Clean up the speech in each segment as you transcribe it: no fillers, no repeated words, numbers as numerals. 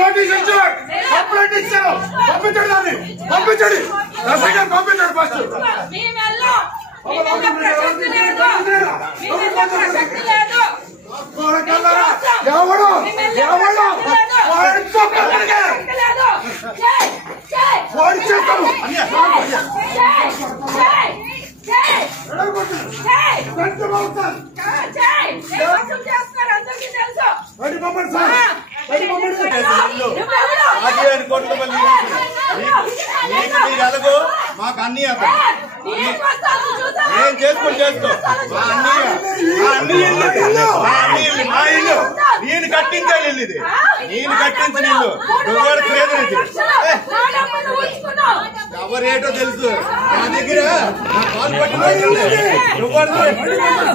Notice ఇచ్చారు, complaint ఇచ్చారు, పంపించండి దాన్ని, పంపించండి రసంగా పంపించండి ఫస్ట్. ఎవడు మాకు అన్ని నేను చేసుకొని చేసుకో మా ఇల్లు నేను కట్టించే ఇల్లు ఇది, నేను కట్టించిన ఇల్లు నువ్వు క్రేదర్ ఇది ఎవరేటో తెలుసు నా దగ్గర పాలు పట్టిన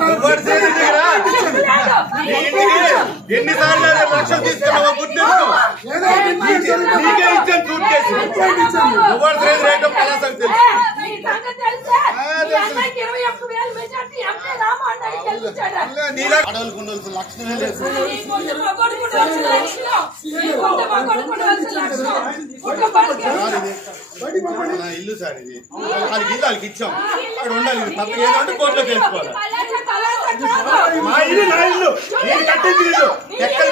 నువ్వు దగ్గర నీ ఇంటికి ఎన్నిసార్లు లక్షలు తీసుకున్నావో గుర్తించు. నీకే ఇచ్చాను సూట్ కేసు, నువ్వు రేటో పలాసకు తెలుసు. అడవులకు ఉండవలసిన లక్షణమే లేదు. ఇల్లు సార్ ఇది, వాళ్ళకి ఇల్లు వాళ్ళకి ఇచ్చాం, అక్కడ ఉండాలి. తప్ప ఏదంటే కోర్టులో తెలుసుకోవాలి. మా ఇల్లు నా ఇల్లు, నేను కట్టింది ఇల్లు ఎక్కడ